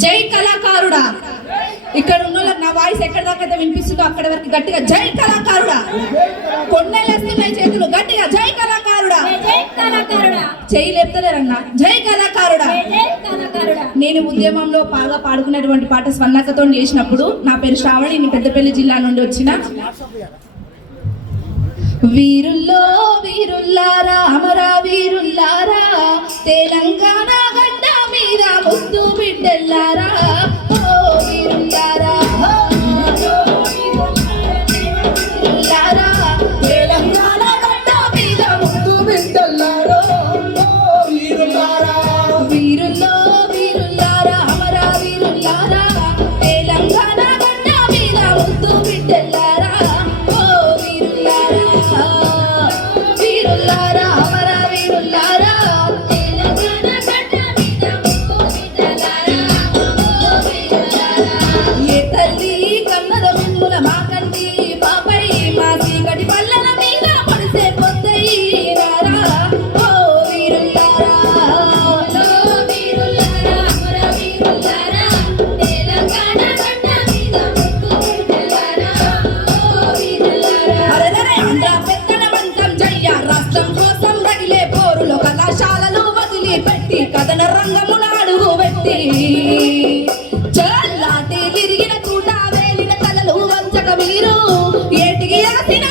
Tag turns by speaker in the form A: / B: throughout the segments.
A: జై కళాకారుడా. ఇక్కడ ఉన్న నా వాయిస్ ఎక్కడ దాకా వినిపిస్తుందో అక్కడ వరకు గట్టిగా జై కళాకారుడా. కొండలేస్తున్నాయి చేతులు గట్టిగా జై కళాకారుడా. చేయి లేపుతలేరన్నా. జై కళాకారుడా. నేను ఉద్యమంలో బాగా పాడుకునేటువంటి పాట స్వర్ణకతో చేసినప్పుడు నా పేరు శ్రావణి నేను పెద్దపల్లి జిల్లా నుండి వచ్చిన. వీరుల్లో వీరుల్లారా అమరా వీరుల్లారా తెలంగాణ తెల్లారా అడుగు పెట్టి చల్లాటి తిరిగిన చూడ వేలిన కలలు వంచక మీరు. ఏటికి ఆసినా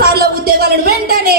A: సార్లు ఉద్యోగాలను వెంటనే